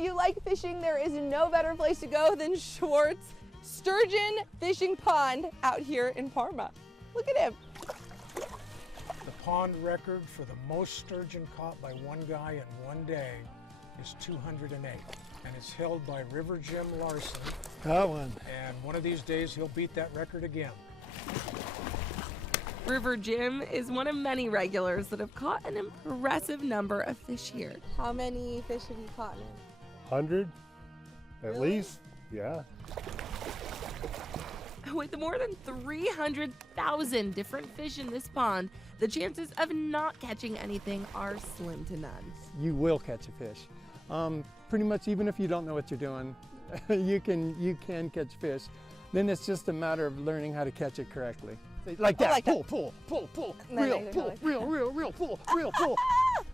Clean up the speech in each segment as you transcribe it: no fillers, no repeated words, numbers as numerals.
you like fishing, there is no better place to go than Schwartz Sturgeon Fishing Pond out here in Parma. Look at him. The pond record for the most sturgeon caught by one guy in one day is 208, and it's held by River Jim Larson. Got one. And one of these days he'll beat that record again. River Jim is one of many regulars that have caught an impressive number of fish here. How many fish have you caught, man? 100 at Really? least, yeah. With more than 300,000 different fish in this pond, the chances of not catching anything are slim to none. You will catch a fish. Pretty much even if you don't know what you're doing, you can catch fish. Then it's just a matter of learning how to catch it correctly. Like that, like that. pull, And then reel, they go pull, like- reel, pull.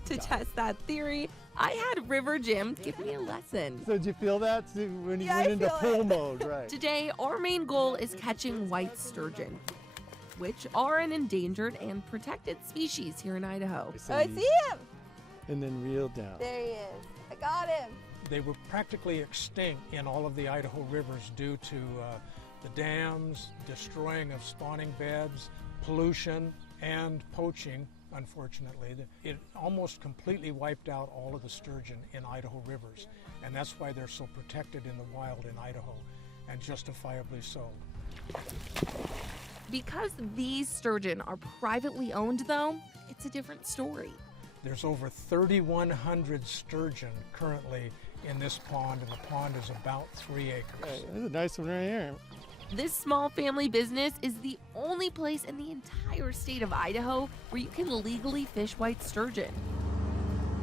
To test that theory, I had River Jim give me a lesson. So did you feel that when you Yeah, went I into feel pull it. mode, right? Today, our main goal is catching white sturgeon, which are an endangered and protected species here in Idaho. I see him! And then reel down. There he is. I got him. They were practically extinct in all of the Idaho rivers due to the dams, destroying of spawning beds, pollution, and poaching. Unfortunately, it almost completely wiped out all of the sturgeon in Idaho rivers, and that's why they're so protected in the wild in Idaho, and justifiably so. Because these sturgeon are privately owned, though, it's a different story. There's over 3,100 sturgeon currently in this pond, and the pond is about 3 acres. Hey, this is a nice one right here. This small family business is the only place in the entire state of Idaho where you can legally fish white sturgeon.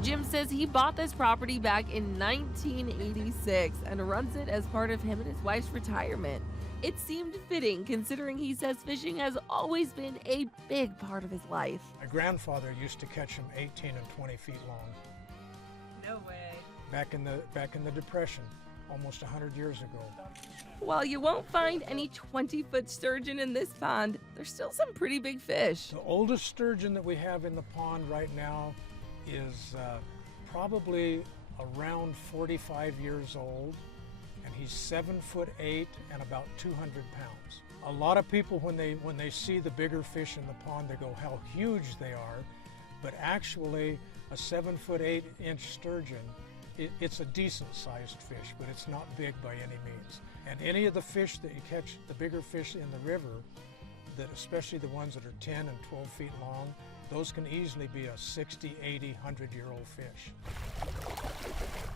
Jim says he bought this property back in 1986 and runs it as part of him and his wife's retirement. It seemed fitting considering he says fishing has always been a big part of his life. My grandfather used to catch them 18 and 20 feet long. No way. Back in the Depression, almost 100 years ago. While you won't find any 20-foot sturgeon in this pond, there's still some pretty big fish. The oldest sturgeon that we have in the pond right now is probably around 45 years old, and he's 7'8" and about 200 pounds. A lot of people, when they see the bigger fish in the pond, they go, how huge they are, but actually a 7'8" sturgeon, it's a decent sized fish, but it's not big by any means. And any of the fish that you catch, the bigger fish in the river, that especially the ones that are 10 and 12 feet long, those can easily be a 60, 80, 100-year-old fish.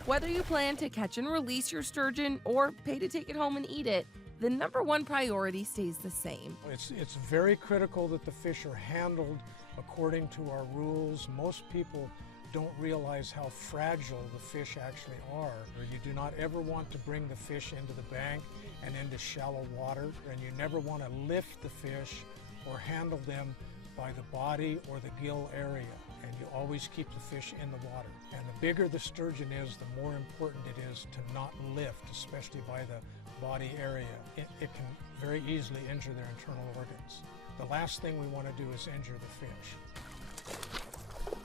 Whether you plan to catch and release your sturgeon or pay to take it home and eat it, the number one priority stays the same. It's very critical that the fish are handled according to our rules. Most people don't realize how fragile the fish actually are. You do not ever want to bring the fish into the bank and into shallow water, and you never want to lift the fish or handle them by the body or the gill area, and you always keep the fish in the water. And the bigger the sturgeon is, the more important it is to not lift, especially by the body area. It can very easily injure their internal organs. The last thing we want to do is injure the fish.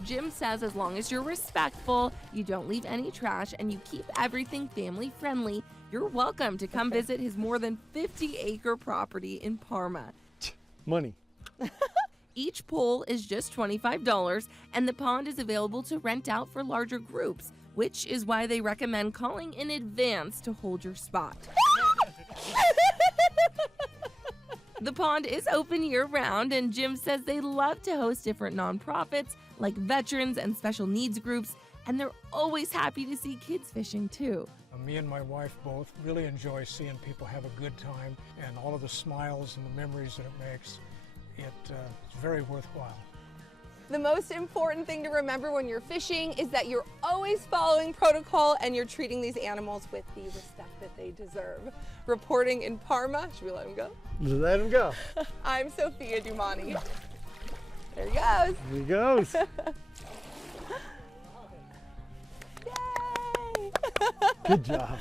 Jim says as long as you're respectful, you don't leave any trash, and you keep everything family friendly, you're welcome to come visit his more than 50-acre property in Parma. Money. Each pull is just $25, and the pond is available to rent out for larger groups, which is why they recommend calling in advance to hold your spot. The pond is open year-round, and Jim says they love to host different nonprofits like veterans and special needs groups, and they're always happy to see kids fishing too. Me and my wife both really enjoy seeing people have a good time, and all of the smiles and the memories that it makes. It's very worthwhile. The most important thing to remember when you're fishing is that you're always following protocol and you're treating these animals with the respect that they deserve. Reporting in Parma, should we let him go? Let him go. I'm Sophia Dumani. There he goes. Here he goes. Yay! Good job.